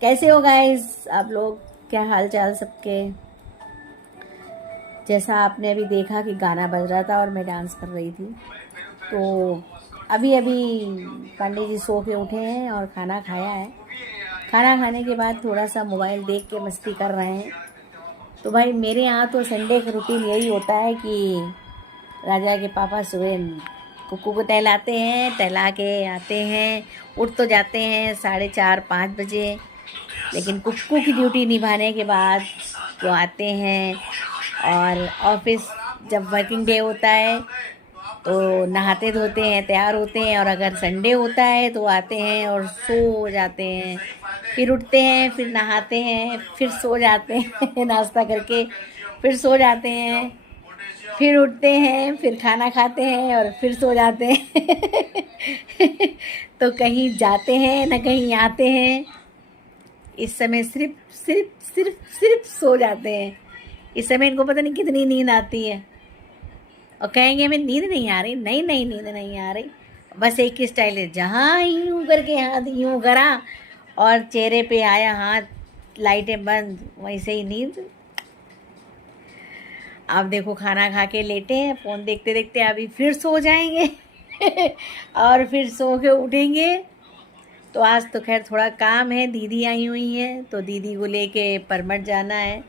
कैसे हो गाइस आप लोग? क्या हाल चाल सबके? जैसा आपने अभी देखा कि गाना बज रहा था और मैं डांस कर रही थी, तो अभी अभी पंडित जी सो के उठे हैं और खाना खाया है। खाना खाने के बाद थोड़ा सा मोबाइल देख के मस्ती कर रहे हैं। तो भाई मेरे यहाँ तो संडे का रूटीन यही होता है कि राजा के पापा सुबह कुक्कू को टहलाते हैं, टहला के आते हैं, उठ तो जाते हैं 4:30-5 बजे, लेकिन कुक्कू की ड्यूटी निभाने के बाद वो आते हैं और ऑफिस जब वर्किंग डे होता है तो नहाते धोते हैं, तैयार होते हैं, और अगर संडे होता है तो आते हैं और सो जाते हैं, फिर उठते हैं, फिर नहाते हैं, फिर सो जाते हैं नाश्ता करके, फिर सो जाते हैं, फिर उठते हैं, फिर खाना खाते हैं और फिर सो जाते हैं। तो कहीं जाते हैं ना कहीं आते हैं। इस समय सिर्फ सिर्फ सिर्फ सिर्फ सो जाते हैं। इस समय इनको पता नहीं कितनी नींद आती है और कहेंगे हमें नींद नहीं आ रही। नहीं नहीं, नींद नहीं आ रही। बस एक ही स्टाइल है, जहाँ यूं करके हाथ यूं करा और चेहरे पे आया हाथ, लाइटें बंद, वैसे ही नींद। आप देखो खाना खा के लेटे हैं, फ़ोन देखते देखते अभी फिर सो जाएंगे। और फिर सो के उठेंगे। तो आज तो खैर थोड़ा काम है, दीदी आई हुई हैं तो दीदी को लेके परमठ जाना है,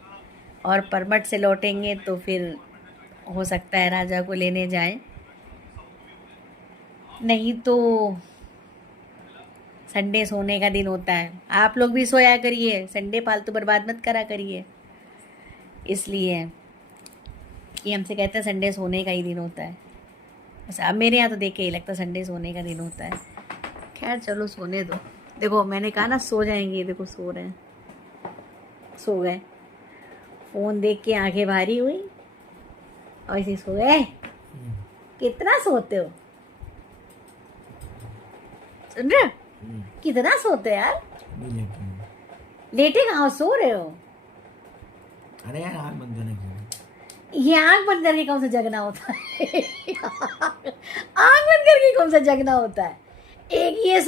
और परमठ से लौटेंगे तो फिर हो सकता है राजा को लेने जाएं। नहीं तो संडे सोने का दिन होता है। आप लोग भी सोया करिए, संडे फालतू बर्बाद मत करा करिए। इसलिए कि हमसे कहते हैं संडे सोने का ही दिन होता है। बस अब मेरे यहाँ तो देख के ही लगता है संडे सोने का दिन होता है। खैर चलो सोने दो। देखो मैंने कहा ना सो जाएंगे, देखो सो रहे हैं, सो गए। फ़ोन देख के आंखें भारी हुई और ऐसे सो गए। कितना सोते हो? सुन रहे हो? कितना सोते हो यार? लेटे कहाँ, सो रहे हो? अरे यार आँख बंद करने की। ये आंख बंद करके कौन सा जगना होता है? आंख बंद करके कौन सा जगना होता है? एक ये